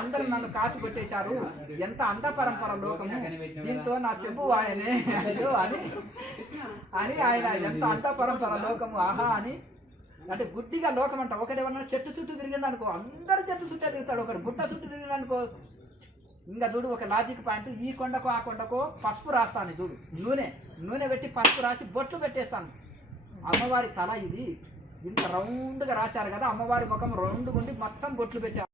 అందరూ నన్ను కాపీ కొట్టేశారు, ఎంత అంధ పరంపర లోకము, దీంతో నా చెప్పు ఆయనే అయ్యో అని అని ఆయన ఎంత అంధ పరంపర లోకము ఆహా అని. అంటే గుడ్డిగా లోకం అంట. ఒకడేమన్నా చెట్టు చుట్టూ తిరిగింది అనుకో, అందరు చెట్టు చుట్టే తిరుగుతాడు. ఒకడు గుట్ట చుట్టూ తిరిగింది అనుకో, ఇంకా చూడు ఒక లాజిక్ పాయింట్, ఈ కొండకో ఆ కొండకో పసుపు రాస్తాను చూడు, నూనె పెట్టి పసుపు రాసి బొట్లు పెట్టేస్తాను. అమ్మవారి తల ఇది ఇంత రౌండ్గా రాశారు కదా, అమ్మవారి ముఖం రౌండ్గా ఉండి మొత్తం బొట్లు పెట్టారు.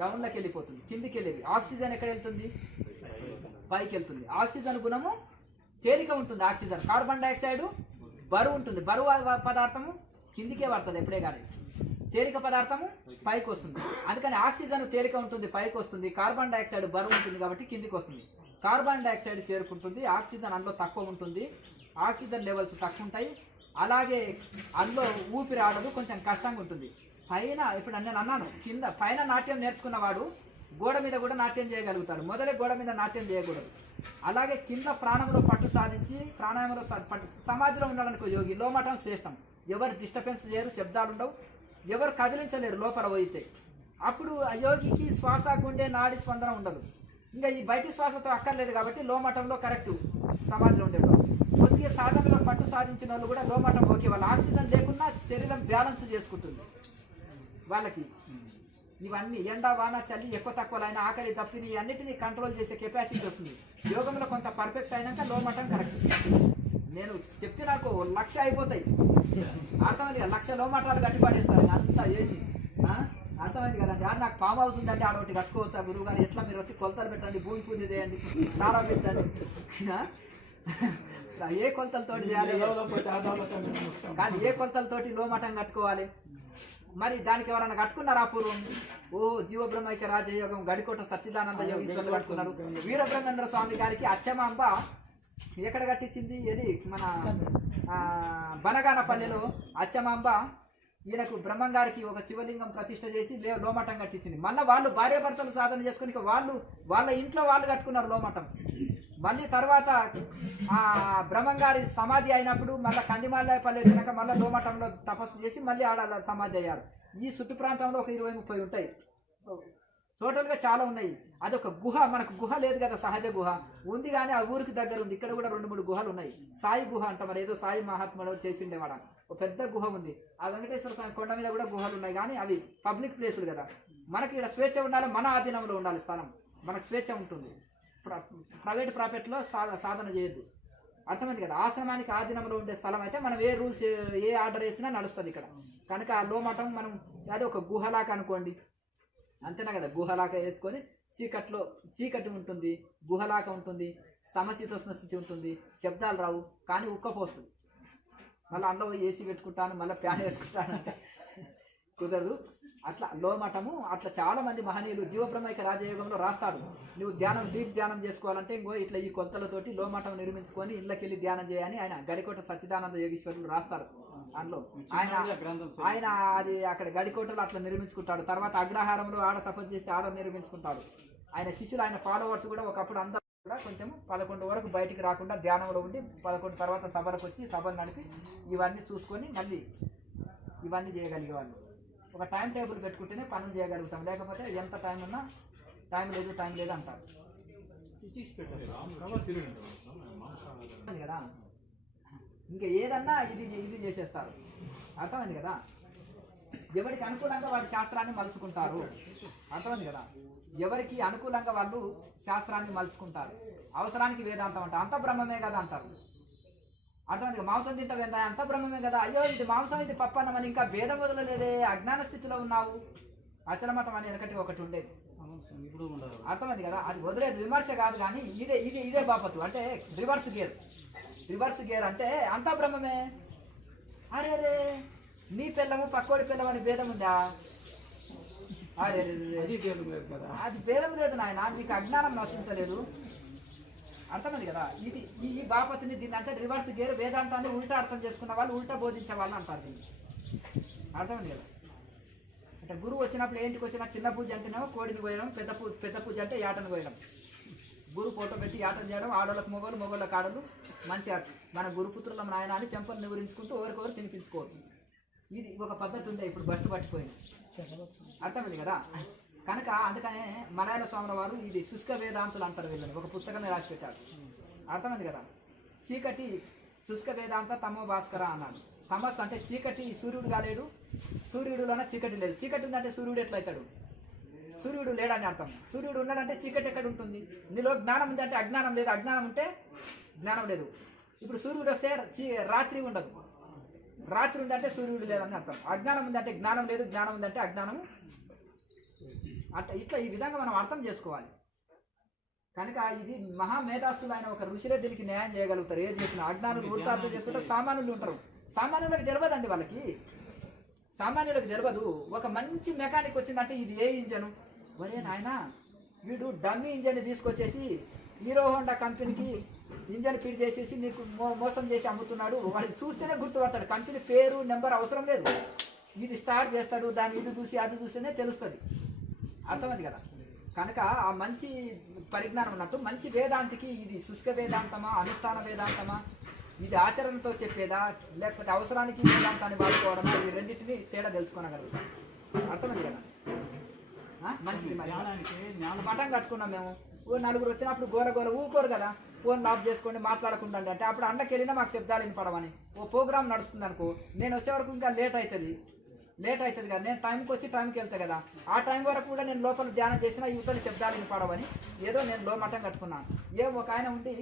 డౌన్లోకి వెళ్ళిపోతుంది, కిందికి వెళ్ళేది. ఆక్సిజన్ ఎక్కడ వెళ్తుంది? పైకి వెళ్తుంది. ఆక్సిజన్ గుణము తేలిక ఉంటుంది. ఆక్సిజన్, కార్బన్ డైఆక్సైడ్ బరువు ఉంటుంది. బరువు పదార్థము కిందికే పడుతుంది ఎప్పుడే కానీ, తేలిక పదార్థము పైకి వస్తుంది. అందుకని ఆక్సిజన్ తేలిక ఉంటుంది, పైకి వస్తుంది. కార్బన్ డైఆక్సైడ్ బరువు ఉంటుంది కాబట్టి కిందికి వస్తుంది. కార్బన్ డైఆక్సైడ్ చేరుకుంటుంది, ఆక్సిజన్ అందులో తక్కువ ఉంటుంది. ఆక్సిజన్ లెవెల్స్ తక్కువ ఉంటాయి. అలాగే అందులో ఊపిరి ఆడదు, కొంచెం కష్టంగా ఉంటుంది. పైన ఇప్పుడు నేను అన్నాను, కింద పైన నాట్యం నేర్చుకున్నవాడు గోడ మీద కూడా నాట్యం చేయగలుగుతాడు. మొదలే గోడ మీద నాట్యం చేయకూడదు. అలాగే కింద ప్రాణంలో పట్టు సాధించి ప్రాణాయామంలో సమాధిలో ఉండడానికి యోగి లోమటం శ్రేష్టం. ఎవరు డిస్టర్బెన్స్ చేయరు, శబ్దాలు ఉండవు, ఎవరు కదిలించలేరు లోపల పోయితే. అప్పుడు ఆ యోగికి శ్వాస, గుండె, నాడి స్పందన ఉండదు. ఇంకా ఈ బయటి శ్వాసతో అక్కర్లేదు కాబట్టి లోమటంలో కరెక్ట్ సమాధిలో ఉండేవాళ్ళు. కొద్దిగా సాధనలో పట్టు సాధించిన వాళ్ళు కూడా లోమటం ఓకే. వాళ్ళు ఆక్సిజన్ లేకున్నా శరీరం బ్యాలెన్స్ చేసుకుంటుంది వాళ్ళకి. ఇవన్నీ ఎండ, వాన, చలి, ఎక్కువ తక్కువ అయినా ఆకలి, దప్పిని అన్నిటినీ కంట్రోల్ చేసే కెపాసిటీ వస్తుంది. యోగంలో కొంత పర్ఫెక్ట్ అయినాక లోమటం కరెక్ట్. నేను చెప్తే నాకు 1,00,000 అయిపోతాయి, అర్థమైంది కదా. 1,00,000 లోమటాలు కట్టిపడేస్తారు అంతా చేసి. అర్థమైంది కదండి. అది నాకు ఫామ్ హౌస్ ఉందంటే ఆడొకటి కట్టుకోవచ్చా గురువు గారు? ఎట్లా మీరు వచ్చి కొలతలు పెట్టండి, భూమి పూజ చేయండి, ప్రారంభించండి. ఏ కొలతలతోటి చేయాలి? కానీ ఏ కొలతలతోటి లోమటం కట్టుకోవాలి? మరి దానికి ఎవరైనా కట్టుకున్నారా పూర్వం? ఓ జీవబ్రహ్మైక్య రాజయోగం గడికోట సచ్చిదానంద యోగీశ్వరులు కట్టుకున్నారు. వీరబ్రహ్మేంద్ర స్వామి గారికి అచ్చమాంబ ఎక్కడ కట్టించింది? ఇది మన బనగానపల్లెలో అచ్చమాంబ ఈయనకు బ్రహ్మంగారికి ఒక శివలింగం ప్రతిష్ఠ చేసి లోమటం కట్టించింది. మళ్ళీ వాళ్ళు భార్యాభర్తలు సాధన చేసుకుని వాళ్ళ ఇంట్లో వాళ్ళు కట్టుకున్నారు లోమటం. మళ్ళీ తర్వాత ఆ బ్రహ్మంగారి సమాధి అయినప్పుడు మళ్ళీ కందిమాలపల్లి వచ్చినాక మళ్ళీ లోమటంలో తపస్సు చేసి మళ్ళీ ఆడ సమాధి అయ్యారు. ఈ చుట్టు ప్రాంతంలో ఒక 20-30 ఉంటాయి, టోటల్గా చాలా ఉన్నాయి. అదొక గుహ. మనకు గుహ లేదు కదా, సహజ గుహ ఉంది కానీ ఆ ఊరికి దగ్గర ఉంది. ఇక్కడ కూడా 2-3 గుహలు ఉన్నాయి. సాయి గుహ అంట, మరి ఏదో సాయి మహాత్ముడు చేసిండేవాడ. ఒక పెద్ద గుహ ఉంది. ఆ వెంకటేశ్వర స్వామి కొండ మీద కూడా గుహలు ఉన్నాయి, కానీ అవి పబ్లిక్ ప్లేసులు కదా. మనకి ఇక్కడ స్వేచ్ఛ ఉండాలి, మన ఆధీనంలో ఉండాలి స్థలం, మనకు స్వేచ్ఛ ఉంటుంది. ప్రైవేట్ ప్రాపర్టీలో సాధన చేయొద్దు, అర్థమైంది కదా. ఆశ్రమానికి ఆధీనంలో ఉండే స్థలం అయితే మనం ఏ రూల్స్ ఏ ఆర్డర్ వేసినా నడుస్తుంది ఇక్కడ. కనుక ఆ లోమటం మనం అదే ఒక గుహలాగా అనుకోండి, అంతేనా కదా. గుహలాగా వేసుకొని చీకటి ఉంటుంది, గుహలాగా ఉంటుంది, సమశీతోష్ణ స్థితి ఉంటుంది, శబ్దాలు రావు, కానీ ఉక్కపోస్తుంది. మళ్ళీ అందులో ఏసీ పెట్టుకుంటాను, మళ్ళీ ఫ్యాన్ వేసుకుంటాను అంటే కుదరదు. అట్లా లోమటము అట్లా చాలా మంది మహనీయులు జీవబ్రహ్మైక్య రాజయోగంలో రాస్తాడు. నువ్వు ధ్యానం డీప్ ధ్యానం చేసుకోవాలంటే ఇంకో ఇట్లా ఈ కొలతలతోటి లోమటం నిర్మించుకొని ఇళ్ళకెళ్ళి ధ్యానం చేయని ఆయన గడికోట సచ్చిదానంద యోగీశ్వరులు రాస్తారు. అందులో ఆయన అది అక్కడ గడికోటలో అట్లా నిర్మించుకుంటాడు. తర్వాత అగ్రహారంలో ఆడ తపస్సు చేసి ఆడ నిర్మించుకుంటాడు. ఆయన శిష్యులు, ఆయన ఫాలోవర్స్ కూడా ఒకప్పుడు అందరూ కూడా కొంచెం 11 వరకు బయటికి రాకుండా ధ్యానంలో ఉండి 11 తర్వాత సభలకు వచ్చి సభలు నడిపి ఇవన్నీ చూసుకొని మళ్ళీ ఇవన్నీ చేయగలిగేవాళ్ళు. ఒక టైం టేబుల్ పెట్టుకుంటేనే పనులు చేయగలుగుతాం, లేకపోతే ఎంత టైం ఉన్నా టైం లేదు అంటారు కదా. ఇంకా ఏదన్నా ఇది చేసేస్తారు, అర్థమైంది కదా. ఎవరికి అనుకూలంగా వాడి శాస్త్రాన్ని మలుచుకుంటారు, అర్థమైంది కదా. ఎవరికి అనుకూలంగా వాళ్ళు శాస్త్రాన్ని మలుచుకుంటారు. అవసరానికి వేదాంతం అంట, అంత బ్రహ్మమే కదా అంటారు, అర్థమైంది. మాంసం తింటావేందా, అంత బ్రహ్మమే కదా. అయ్యో ఇది మాంసం, ఇది పప్పు అన్నమని ఇంకా భేదం వదలలేదే, అజ్ఞాన స్థితిలో ఉన్నావు. అచలమతం అని వెనకటి ఒకటి ఉండేది, అర్థమైంది కదా. అది వదిలేదు, విమర్శ కాదు, కానీ ఇదే బాపతు అంటే రివర్స్ గేర్ అంటే అంతా బ్రహ్మమే. అరే నీ పిల్లము పక్కోడి పిల్లం అని భేదం ఉందా? అరే అది భేదం లేదు నాయన, నీకు అజ్ఞానం నశించలేదు, అర్థమైంది కదా. ఇది ఈ బాపతిని దీన్ని అంటే రివర్స్ గేర్ వేదాంతాన్ని ఉల్టా అర్థం చేసుకున్న వాళ్ళు ఉల్టా బోధించే వాళ్ళు అంటారు దీన్ని. అర్థమైంది కదా. అంటే గురువు వచ్చినప్పుడు ఏంటికి వచ్చినా చిన్న పూజ అంటేనేమో కోడిని కోయడం, పెద్ద పూజ అంటే యాటను కోయడం. గురు ఫోటో పెట్టి యాటను చేయడం, ఆడోళ్ళకు మొగోళ్ళు, మొగోళ్ళకి ఆడలు మంచిగా మన గురుపుత్రుల నాయన అని చెంపలు నివరించుకుంటూ ఎవరికొవరు తినిపించుకోవచ్చు. ఇది ఒక పద్ధతి ఉండే, ఇప్పుడు బస్టు పట్టిపోయింది. అర్థమైంది కదా. కనుక అందుకనే మలయాళ స్వాముల వారు ఇది శుష్క వేదాంతులు అంటారు వీళ్ళని, ఒక పుస్తకమే రాసి పెట్టారు. అర్థమైంది కదా. చీకటి శుష్క వేదాంత తమో భాస్కర అన్నాడు. తమస్సు అంటే చీకటి, సూర్యుడు కాలేడు, సూర్యుడులోనే చీకటి లేదు. చీకటి ఉందంటే సూర్యుడు ఎట్లయితాడు? సూర్యుడు లేడని అర్థం. సూర్యుడు ఉన్నాడంటే చీకటి ఎక్కడ ఉంటుంది? నీలో జ్ఞానం ఉందంటే అజ్ఞానం లేదు, అజ్ఞానం ఉంటే జ్ఞానం లేదు. ఇప్పుడు సూర్యుడు వస్తే రాత్రి ఉండదు, రాత్రి ఉందంటే సూర్యుడు లేదని అర్థం. అజ్ఞానం ఉందంటే జ్ఞానం లేదు, జ్ఞానం ఉందంటే అజ్ఞానం. అట్లా ఇట్లా ఈ విధంగా మనం అర్థం చేసుకోవాలి. కనుక ఇది మహామేధాస్తులు ఆయన ఒక ఋషిరే దీనికి న్యాయం చేయగలుగుతారు. ఏది చేసినా అజ్ఞానులు వృత్తార్థం చేసుకుంటే సామాన్యులు ఉంటారు. సామాన్యులకు తెలియదండి, వాళ్ళకి సామాన్యులకు తెలియదు. ఒక మంచి మెకానిక్ వచ్చిందంటే ఇది ఏ ఇంజను, ఒరే నాయన వీడు డమ్మీ ఇంజన్ తీసుకొచ్చేసి హీరో హోండా కంపెనీకి ఇంజన్ ఫిట్ చేసేసి నీకు మోసం చేసి అమ్ముతున్నాడు. వాడికి చూస్తేనే గుర్తుపడతాడు, కంపెనీ పేరు నెంబర్ అవసరం లేదు. ఇది స్టార్ట్ చేస్తాడు, దాన్ని ఇది చూసి అది చూస్తేనే తెలుస్తుంది. అర్థమైంది కదా. కనుక ఆ మంచి పరిజ్ఞానం ఉన్నట్టు మంచి వేదాంతికి ఇది శుష్క వేదాంతమా, అనుష్ఠాన వేదాంతమా, ఇది ఆచరణతో చెప్పేదా, లేకపోతే అవసరానికి వేదాంతాన్ని వాడుకోవడమా, ఈ రెండింటిని తేడా తెలుసుకోనగలుగుతాం. అర్థమైంది కదా. మంచిది. మరి పటం కట్టుకున్నాం మేము, ఓ నలుగురు వచ్చినప్పుడు గోల ఊకోరు కదా, ఫోన్ ఆఫ్ చేసుకోండి మాట్లాడకుండా అంటే అప్పుడు అండకి వెళ్ళినా మాకు శబ్దాలు వినపడమని. ఓ ప్రోగ్రామ్ నడుస్తుంది అనుకో, నేను వచ్చే వరకు ఇంకా లేట్ అవుతుంది కదా, నేను టైంకి వచ్చి టైంకి వెళ్తా కదా, ఆ టైం వరకు కూడా నేను లోపల ధ్యానం చేసినా యువతలు శబ్దాలు వినపడవని ఏదో నేను లో మఠం కట్టుకున్నాను. ఒక ఆయన ఉండి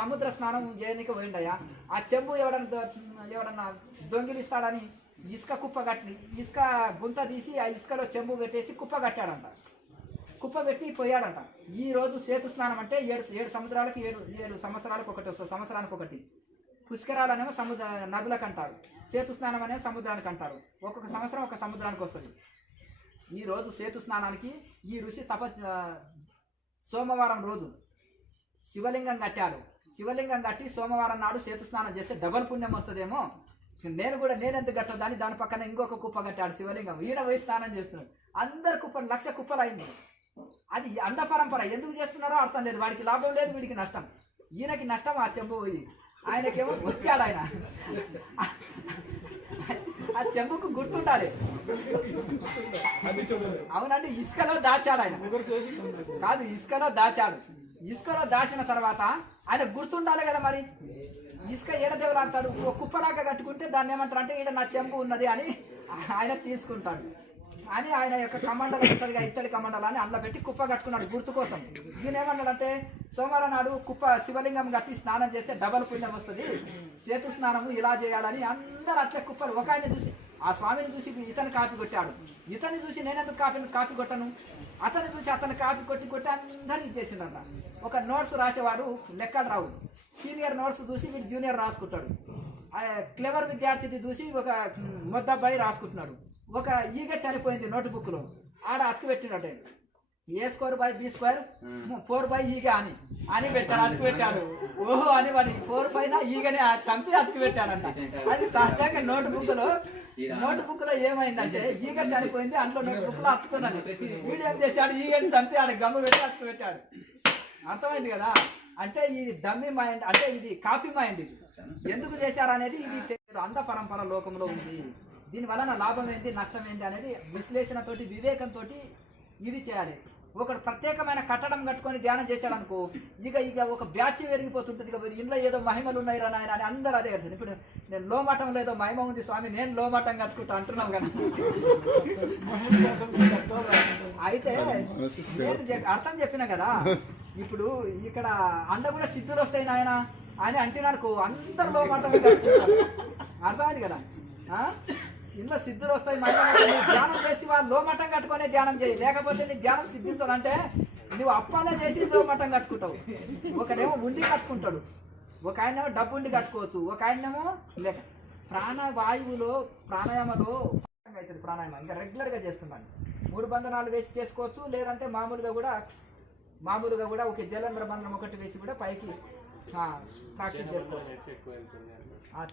సముద్ర స్నానం చేయడానికి పోయిండయా, ఆ చెంబు ఎవడన్నా దొంగిలిస్తాడని ఇసుక కుప్ప కట్టి ఇసుక గుంత తీసి ఆ ఇసుకలో చెంబు పెట్టేసి కుప్ప కట్టాడంట. కుప్ప పెట్టి పోయాడంట. ఈ రోజు సేతు స్నానం అంటే 7 సముద్రాలకు 7 సంవత్సరాలకు ఒకటి వస్తుంది, సంవత్సరానికి ఒకటి. పుష్కరాలనేమో నదులకు అంటారు, సేతు స్నానం అనేది సముద్రానికి అంటారు. ఒక్కొక్క సంవత్సరం ఒక సముద్రానికి వస్తుంది. ఈ రోజు సేతు స్నానానికి ఈ ఋషి సోమవారం రోజు శివలింగం కట్టాడు. శివలింగం కట్టి సోమవారం నాడు సేతు స్నానం చేస్తే డబల్ పుణ్యం వస్తుందేమో, నేనెందుకు కట్టొద్దని దాని పక్కన ఇంకొక కుప్ప కట్టాడు శివలింగం. ఈయన పోయి స్నానం చేస్తున్నాడు. అందరు కుప్పలు 1,00,000 కుప్పలు అయింది. అది అంధ పరంపర. ఎందుకు చేస్తున్నారో అర్థం లేదు. వాడికి లాభం లేదు, వీడికి నష్టం. ఈయనకి నష్టం ఆ చెంబు పోయి, ఆయనకేమో వచ్చాడు. ఆయన ఆ చెంబుకు గుర్తుండాలి. అవునండి, ఇసుకలో దాచాడు ఆయన. కాదు, ఇసుకలో దాచాడు. ఇసుకలో దాచిన తర్వాత ఆయన గుర్తుండాలి కదా. మరి ఇసుక ఏడదేవులు అంటాడు. ఓ కుప్పలాగా కట్టుకుంటే దాన్ని ఏమంటారు అంటే ఈడ నా చెంబు ఉన్నది అని ఆయన తీసుకుంటాడు అని ఆయన యొక్క కమండలం ఉంటుందిగా, ఇత్తడి కమండలాన్ని అందులో పెట్టి కుప్ప కట్టుకున్నాడు గుర్తు కోసం. ఈయన ఏమన్నాడంటే సోమవారం నాడు శివలింగం కట్టి స్నానం చేస్తే డబల్ పుణ్యం వస్తుంది, సేతు స్నానము ఇలా చేయాలని అందరూ అట్లే కుప్పలు. ఒక ఆయన చూసి ఆ స్వామిని చూసి ఇతను కాపీ కొట్టాడు, ఇతన్ని చూసి నేనెందుకు కాపీ కొట్టను, అతన్ని చూసి అతను కాపీ కొట్టి అందరికీ చేసిందంట. ఒక నోట్స్ రాసేవాడు లెక్కలు రావు, సీనియర్ నోట్స్ చూసి వీడు జూనియర్ రాసుకుంటాడు. క్లెవర్ విద్యార్థిని చూసి ఒక మొద్దబ్బాయి రాసుకుంటున్నాడు. ఒక ఈగ చనిపోయింది నోట్బుక్లో, ఆడ అతుకు పెట్టినట్టే A²/B² 4 ఈగ అని పెట్టాడు, అతుకు పెట్టాడు. ఓహో అని వాడి 4 పైన ఈగని చంపి అతుకు పెట్టాడంట. అది సహజంగా నోట్బుక్ లో ఏమైందంటే ఈగ చనిపోయింది, అందులో నోట్బుక్ లో అతుకున్నది. వీడు ఏం చేశాడు, ఈగని చంపి ఆడ గమ్ము పెట్టి అతుకు పెట్టాడు. అర్థమైంది కదా. అంటే ఇది డమ్మీ మైండ్, అంటే ఇది కాపీ మైండ్. ఇది ఎందుకు చేశారనేది ఇది అంధ పరంపర లోకంలో ఉంది. దీని వలన లాభం ఏంటి, నష్టం ఏంటి అనేది విశ్లేషణతోటి, వివేకంతో ఇది చేయాలి. ఒకడు ప్రత్యేకమైన కట్టడం కట్టుకొని ధ్యానం చేశాడు అనుకో, ఇక ఒక బ్యాచ్ పెరిగిపోతుంటుంది. ఇక ఇంట్లో ఏదో మహిమలు ఉన్నాయి రా నాయన అని అందరూ అదే కదా. ఇప్పుడు నేను లో మఠంలో ఏదో మహిమ ఉంది స్వామి, నేను లో మఠం కట్టుకుంటా అంటున్నాం కదా. అయితే నేను అర్థం చెప్పిన కదా. ఇప్పుడు ఇక్కడ అంద కూడా సిద్ధులు వస్తాయి నాయన అని అంటున్నానుకో, అందరు లో మఠం కట్టుకుంటారు. అర్థమైంది కదా. ఇంట్లో సిద్ధులు వస్తాయి, ధ్యానం చేస్తే వాళ్ళు లో మఠం కట్టుకునే ధ్యానం చేయి. లేకపోతే నీ ధ్యానం సిద్ధించాలంటే నువ్వు అప్పానే చేసి లో మఠం కట్టుకుంటావు. ఒకడేమో ఉండి కట్టుకుంటాడు, ఒక ఆయనేమో డబ్బు ఉండి కట్టుకోవచ్చు, ఒక ఆయనేమో లేక. ప్రాణవాయువులో ప్రాణాయామలో అవుతుంది. ప్రాణాయామం ఇంకా రెగ్యులర్గా చేస్తున్నాను. 3 బంధనాలు వేసి చేసుకోవచ్చు, లేదంటే మామూలుగా కూడా మామూలుగా కూడా ఒక జలంధ్ర బంధం ఒకటి వేసి కూడా పైకి ప్రాక్టీస్ చేసుకోవచ్చు.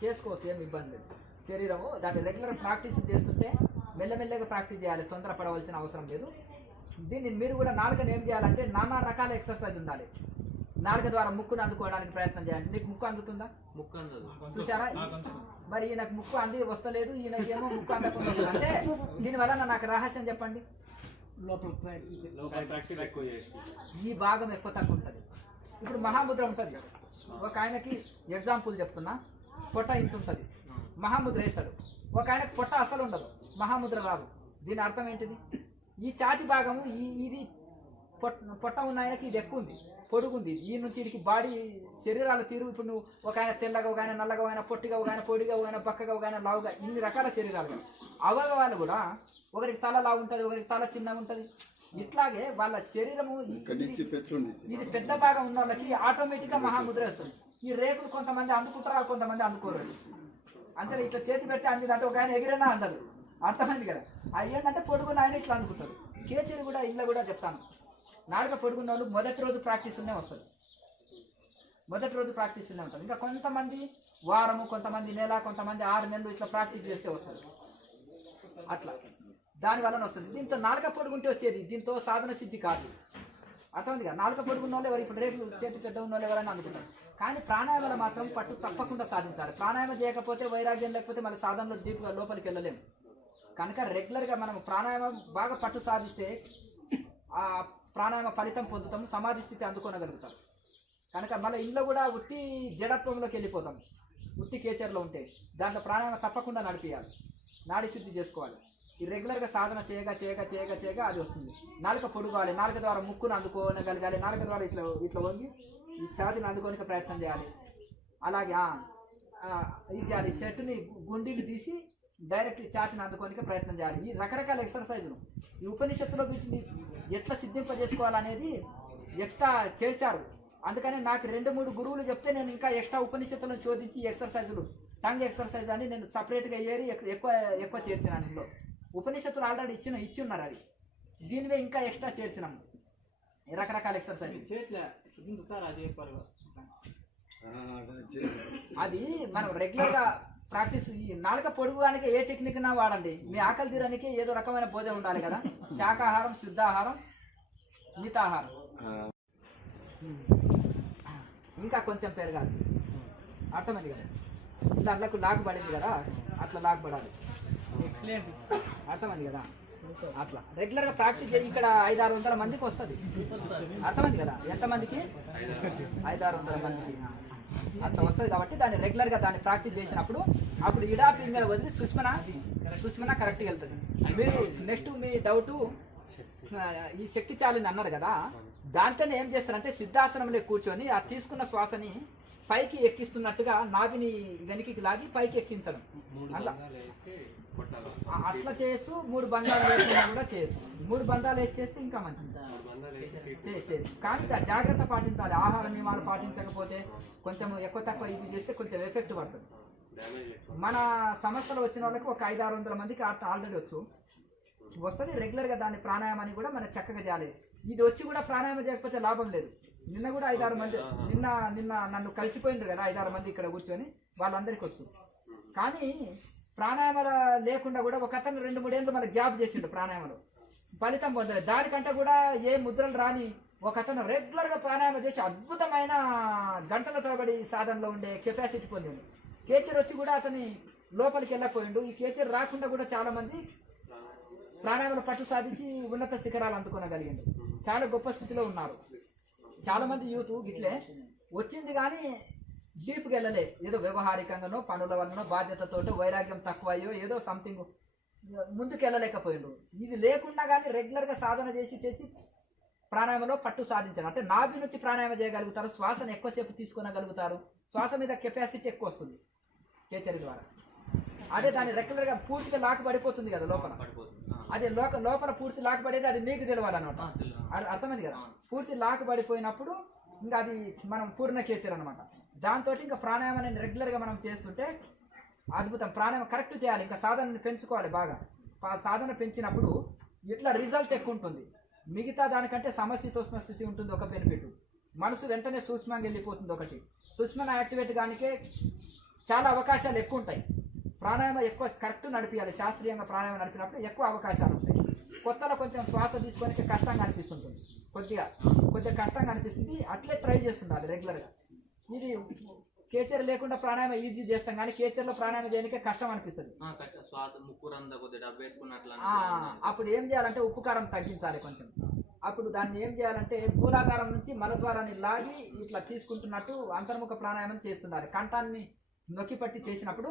చేసుకోవచ్చు, ఏమి ఇబ్బంది లేదు. శరీరము దాన్ని రెగ్యులర్ ప్రాక్టీస్ చేస్తుంటే మెల్లమెల్లగా ప్రాక్టీస్ చేయాలి, తొందరపడవలసిన అవసరం లేదు. దీన్ని మీరు కూడా నాలుకను ఏం చేయాలంటే నానా రకాల ఎక్సర్సైజ్ ఉండాలి. నాలుక ద్వారా ముక్కును అందుకోవడానికి ప్రయత్నం చేయాలి. నీకు ముక్కు అందుతుందా? ముక్కు అందదు చూసారా? మరి ఈయనకు ముక్కు అంది వస్తలేదు, ఈయనకేమో ముక్కు అందకుండా వస్తుంది. అంటే దీనివల్ల నాకు రహస్యం చెప్పండి. ఈ భాగం ఎక్కువ తక్కువ ఉంటుంది. ఇప్పుడు మహాముద్ర ఉంటుంది. ఒక ఆయనకి ఎగ్జాంపుల్ చెప్తున్నా, పొట్ట ఇంత ఉంటుంది, మహాముద్ర వేస్తాడు. ఒక ఆయనకు పొట్ట అసలు ఉండదు, మహాముద్ర రాదు. దీని అర్థం ఏంటిది? ఈ ఛాతి భాగము ఇది పొట్ట ఉన్న ఆయనకి ఇది ఎక్కువ ఉంది, పొడుగుంది. ఈ నుంచి వీడికి బాడీ శరీరాల తీరు. ఇప్పుడు నువ్వు ఒక ఆయన తెల్లగా, ఒక ఆయన నల్లగా, ఒక ఆయన పొట్టిగా, ఒక ఆయన పొడిగా, ఒక ఆయన బక్కగా, ఒక ఆయన లావుగా, ఇన్ని రకాల శరీరాలు. అవయవాలు కూడా ఒకరికి తల లావు ఉంటుంది, ఒకరికి తల చిన్నగా ఉంటుంది. ఇట్లాగే వాళ్ళ శరీరము ఇది పెద్ద భాగం ఉన్న వాళ్ళకి ఆటోమేటిక్గా మహాముద్ర వస్తుంది. ఈ రేకులు కొంతమంది అందుకుంటారు, కొంతమంది అందుకోరు. అంటే ఇట్లా చేతి పెట్టి అందిందంటే ఒక ఆయన ఎగిరేనా అందరు అర్థమైంది కదా. అది ఏంటంటే పొడుగున్న ఆయన ఇట్లా అనుకుంటారు. కేచీలు కూడా ఇళ్ళ కూడా చెప్తాను, నాలుక పొడుగున్న వాళ్ళు మొదటి రోజు ప్రాక్టీస్నే వస్తుంది, మొదటి రోజు ప్రాక్టీస్నే ఉంటుంది. ఇంకా కొంతమంది వారము, కొంతమంది నెల, కొంతమంది 6 నెలలు ఇట్లా ప్రాక్టీస్ చేస్తే వస్తుంది. అట్లా దానివల్ల వస్తుంది. దీంతో నాలుక పొడుగుంటే వచ్చేది, దీంతో సాధన సిద్ధి కాదు. అర్థమైంది కదా. నాలుక పొడుగున్న వాళ్ళు ఎవరు, ఇప్పుడు రేపు చేతి పెద్ద ఉన్న వాళ్ళు ఎవరైనా అనుకుంటారు. కానీ ప్రాణాయామాలు మాత్రం పట్టు తప్పకుండా సాధించాలి. ప్రాణాయామం చేయకపోతే, వైరాగ్యం లేకపోతే మళ్ళీ సాధనలో డీప్గా లోపలికి వెళ్ళలేము. కనుక రెగ్యులర్గా మనం ప్రాణాయామం బాగా పట్టు సాధిస్తే ఆ ప్రాణాయామ ఫలితం పొందుతాము, సమాధి స్థితి అందుకోనగలుగుతాం. కనుక మళ్ళీ ఇంట్లో కూడా ఉట్టి జడత్వంలోకి వెళ్ళిపోతాం. ఉట్టి కేచర్లో ఉంటే దాంట్లో ప్రాణాయామం తప్పకుండా నడిపియాలి, నాడి శుద్ధి చేసుకోవాలి. ఈ రెగ్యులర్గా సాధన చేయగా చేయగా చేయగా చేయగా అది వస్తుంది. నాలుక పొడుగాలి, నాలుక ద్వారా ముక్కును అందుకోనగలగాలి, నాలుక ద్వారా ఇట్లా ఇట్లా వంగి ఈ ఛాతిని అందుకోనికి ప్రయత్నం చేయాలి. అలాగే ఇది చేయాలి, షర్టుని గుండీని తీసి డైరెక్ట్ ఛాతిని అందుకోనికి ప్రయత్నం చేయాలి. ఈ రకరకాల ఎక్సర్సైజులు ఈ ఉపనిషత్తులో వీటిని ఎట్లా సిద్ధింపజేసుకోవాలనేది ఎక్స్ట్రా చేర్చారు. అందుకని నాకు 2-3 గురువులు చెప్తే నేను ఇంకా ఎక్స్ట్రా ఉపనిషత్తులను శోధించి ఎక్సర్సైజులు, టంగ్ ఎక్సర్సైజ్ అని నేను సపరేట్గా ఏరి ఎక్కువ చేర్చినాను. ఇందులో ఉపనిషత్తులు ఆల్రెడీ ఇచ్చి ఉన్నారు, అది దీనివే ఇంకా ఎక్స్ట్రా చేర్చినాము రకరకాల ఎక్సర్సైజ్. అది మనం రెగ్యులర్గా ప్రాక్టీస్. ఈ నాలుక పొడుగుగానికి ఏ టెక్నిక్ నా వాడండి, మీ ఆకలి తీరానికి ఏదో రకమైన భోజనం ఉండాలి కదా. శాకాహారం, శుద్ధాహారం, మితాహారం, ఇంకా కొంచెం పెరగాలి. అర్థమైంది కదా. దాంట్లోకి లాగు పడింది కదా, అట్లా లాగు పడాలి. అర్థమైంది కదా. అట్లా రెగ్యులర్గా ప్రాక్టీస్ చేసి ఇక్కడ 500-600 మందికి వస్తుంది. అర్థమైంది కదా. ఎంతమందికి? 500-600 మందికి అట్లా వస్తుంది. కాబట్టి దాన్ని రెగ్యులర్గా దాన్ని ప్రాక్టీస్ చేసినప్పుడు అప్పుడు ఇడా ఫింగర్ వదిలి సుష్మన కరెక్ట్గా వెళ్తుంది. మీరు నెక్స్ట్ మీ డౌటు ఈ శక్తి చాలని అన్నారు కదా, దాంట్లోనే ఏం చేస్తారంటే సిద్ధాసనంలో కూర్చొని ఆ తీసుకున్న శ్వాసని పైకి ఎక్కిస్తున్నట్టుగా నాభిని వెనక్కి లాగి పైకి ఎక్కించడం. అట్లా చేయొచ్చు. 3 బంధాలు వేసుకున్నా కూడా చేయొచ్చు. 3 బంధాలు వేసి చేస్తే ఇంకా మంచిది. కానీ జాగ్రత్త పాటించాలి. ఆహార నియమాలు పాటించకపోతే కొంచెం ఎక్కువ తక్కువ ఇది చేస్తే కొంచెం ఎఫెక్ట్ పడుతుంది. మన సంస్థలో వచ్చిన వాళ్ళకి ఒక 500-600 మందికి ఆల్రెడీ వస్తుంది. రెగ్యులర్గా దాన్ని ప్రాణాయామాన్ని కూడా మనం చక్కగా చేయాలి. ఇది వచ్చి కూడా ప్రాణాయామం చేయకపోతే లాభం లేదు. నిన్న కూడా 5-6 మంది నిన్న నన్ను కలిసిపోయిండ్రు కదా 5-6 మంది ఇక్కడ కూర్చొని, వాళ్ళందరికీ వచ్చు. కానీ ప్రాణాయామాలు లేకుండా కూడా ఒక అతను 2-3 ఏళ్ళు మన గ్యాప్ చేసిండు ప్రాణాయామలో, ఫలితం పొందలేదు. దానికంటే కూడా ఏ ముద్రలు రాని ఒక అతను రెగ్యులర్గా ప్రాణాయామం చేసి అద్భుతమైన గంటల తరబడి సాధనలో ఉండే కెపాసిటీ పొందిండు. కేచర్ వచ్చి కూడా అతని లోపలికి వెళ్ళకపోయిండు. ఈ కేచర్ రాకుండా కూడా చాలా మంది ప్రాణాయామలు పట్టు సాధించి ఉన్నత శిఖరాలు అందుకోనగలిగిండు. చాలా గొప్ప స్థితిలో ఉన్నారు. చాలా మంది యూత్ గిట్లే వచ్చింది కానీ డీప్కి వెళ్ళలే. ఏదో వ్యవహారికంగానో పనుల వల్లనో బాధ్యతతోటో వైరాగ్యం తక్కువ అయ్యో ఏదో సంథింగ్ ముందుకు వెళ్ళలేకపోయిండు. ఇది లేకుండా కానీ రెగ్యులర్గా సాధన చేసి ప్రాణాయామంలో పట్టు సాధించారు. అంటే నాభి నుంచి ప్రాణాయామం చేయగలుగుతారు, శ్వాసను ఎక్కువసేపు తీసుకొనగలుగుతారు, శ్వాస మీద కెపాసిటీ ఎక్కువ వస్తుంది కేచరి ద్వారా. అదే దాన్ని రెగ్యులర్గా పూర్తిగా లాక్ పడిపోతుంది కదా లోపల. అదే లోపల పూర్తి లాక్ పడేది అది నీకు తెలవాలన్నమాట. అర్థమైంది కదా. పూర్తి లాక్ పడిపోయినప్పుడు ఇంకా అది మనం పూర్ణ కేచర్ అనమాట. దాంతో ఇంకా ప్రాణాయామాన్ని రెగ్యులర్గా మనం చేస్తుంటే అద్భుతం. ప్రాణాయామం కరెక్ట్ చేయాలి. ఇంకా సాధనని పెంచుకోవాలి బాగా. సాధన పెంచినప్పుడు ఇట్లా రిజల్ట్ ఎక్కువ ఉంటుంది. మిగతా దానికంటే సమశీతోష్ణ స్థితి ఉంటుంది ఒక బెనిఫిట్. మనసు వెంటనే సూక్ష్మంగా వెళ్ళిపోతుంది. ఒకటి సూక్ష్మంగా యాక్టివేట్ కానికే చాలా అవకాశాలు ఎక్కువ ఉంటాయి. ప్రాణాయామం ఎక్కువ కరెక్ట్ నడిపించాలి. శాస్త్రీయంగా ప్రాణాయామం నడిపినప్పుడు ఎక్కువ అవకాశాలు ఉంటాయి. కొత్తలో కొంచెం శ్వాస తీసుకోవడానికి కష్టంగా అనిపిస్తుంటుంది, కొద్దిగా కష్టంగా అనిపిస్తుంది. అట్లే ట్రై చేస్తుండాలి రెగ్యులర్గా. ఇది కేచర్ లేకుండా ప్రాణాయామం ఈజీ చేస్తాం, కానీ కేచర్లో ప్రాణాయామం చేయడానికే కష్టం అనిపిస్తుంది. అప్పుడు ఏం చేయాలంటే ఉప్పు కారం తగ్గించాలి కొంచెం. అప్పుడు దాన్ని ఏం చేయాలంటే మూలాధారం నుంచి మలద్వారాన్ని లాగి ఇట్లా తీసుకుంటున్నట్టు అంతర్ముఖ ప్రాణాయామం చేస్తున్నారు. కంఠాన్ని నొక్కి పట్టి చేసినప్పుడు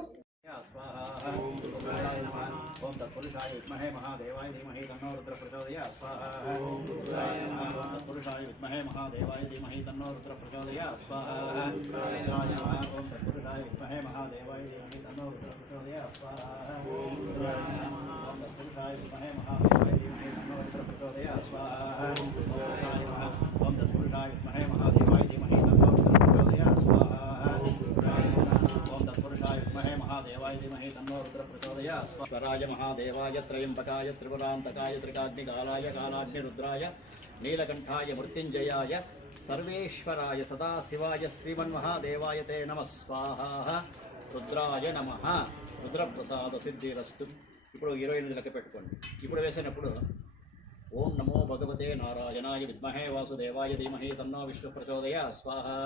ఓం తత్పురుషాయ విద్మహే మహాదేవాయ ధీమహి తన్నో రుద్ర ప్రచోదయాత్ స్వాహా. ఓం తత్పురుషాయ విద్మహే మహాదేవాయ ధీమహి తన్నో రుద్ర ప్రచోదయాత్ స్వాహా. ఓం తత్పురుషాయ విద్మహే మహాదేవాయ ధీమహి తన్నో రుద్ర ప్రచోదయాత్ స్వాహా. ఓం తత్పురుషాయ విద్మహే మహాదేవాయ ధీమహి తన్నో రుద్ర ప్రచోదయాత్ స్వాహా. ఓం తత్పురుషాయ విద్మహే మహాదేవాయ ధీమహి తన్నో రుద్ర ప్రచోదయాత్ స్వాహా. ఓం తత్పురుషాయ విద్మహే మహాదేవాయ ధీమహి తన్నో రుద్ర ప్రచోదయాత్ స్వాహా. స్వరాయ మహాదేవాయ త్రయంబకాయ త్రిపురాంతకాయ త్రికాగ్నికాలాయ కాలాగ్నిరుద్రాయ నీలకంఠాయ మృత్యుంజయాయ సర్వేశ్వరాయ సదాశివాయ శ్రీమన్మహాదేవాయ తే నమః స్వాహా. రుద్రాయ నమః. రుద్రప్రసాద సిద్ధిరస్తు. ఇప్పుడు 28 లెక్క పెట్టుకోండి. ఇప్పుడు వేసినప్పుడు ఓం నమో భగవతే నారాయణాయ విద్మహే వాసుదేవాయ ధీమహి తన్నో విష్ణు ప్రచోదయాత్ స్వాహా.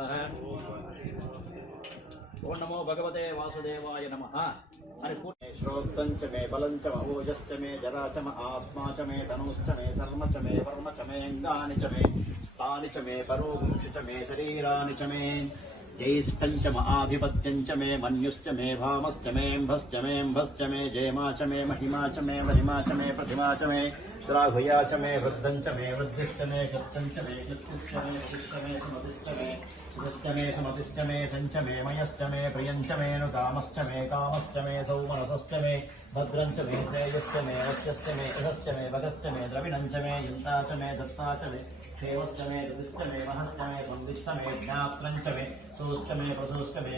ఓం నమో భగవతే వాసుదేవాయ నమః అని శ్రోత్తం చ మే బలం చ మహోజశ్చ మే జరా చ ఆత్మా చ మే తనుశ్చ మే సర్మ చ మే వర్మ చ మే అంగాని చ మే స్థాని చ మే పరోక్షి చ మే శరీరాని చ మే జ్యేష్ఠం చ మహాధిపత్యం చ మే మన్యుశ్చ మే భామశ్చ మేంభశ్చ మేంభశ్చ మే జయమా చ మే మహిమా చ మే మహిమా చ మే ప్రతిమా చ మే రాఘుయా చ మే వృద్ధం చ మే వృద్ధిశ్చ మే గత్తం చ మే గత్తిశ్చ మే శిష్ట మే సమతిశ్చ మే సుశ్చ మే సమతిశ్చ మే సంచ మే మయశ్చ మే ప్రియం చ మే ను కామశ్చ మే కామశ్చ మే సౌమనసశ్చ మే భద్రం చ మే శ్రేయశ్చ మే వశ్యశ్చ మే యశశ్చ మే భగశ్చ మే ద్రవిణం చ మే యంతా చ మే దత్తా చ మే క్షేమశ్చ మే దుదిశ్చ మే మహశ్చ మే సంవిశ్చ మే జ్ఞాత్రం చ మే సూశ్చ మే ప్రసూశ్చ మే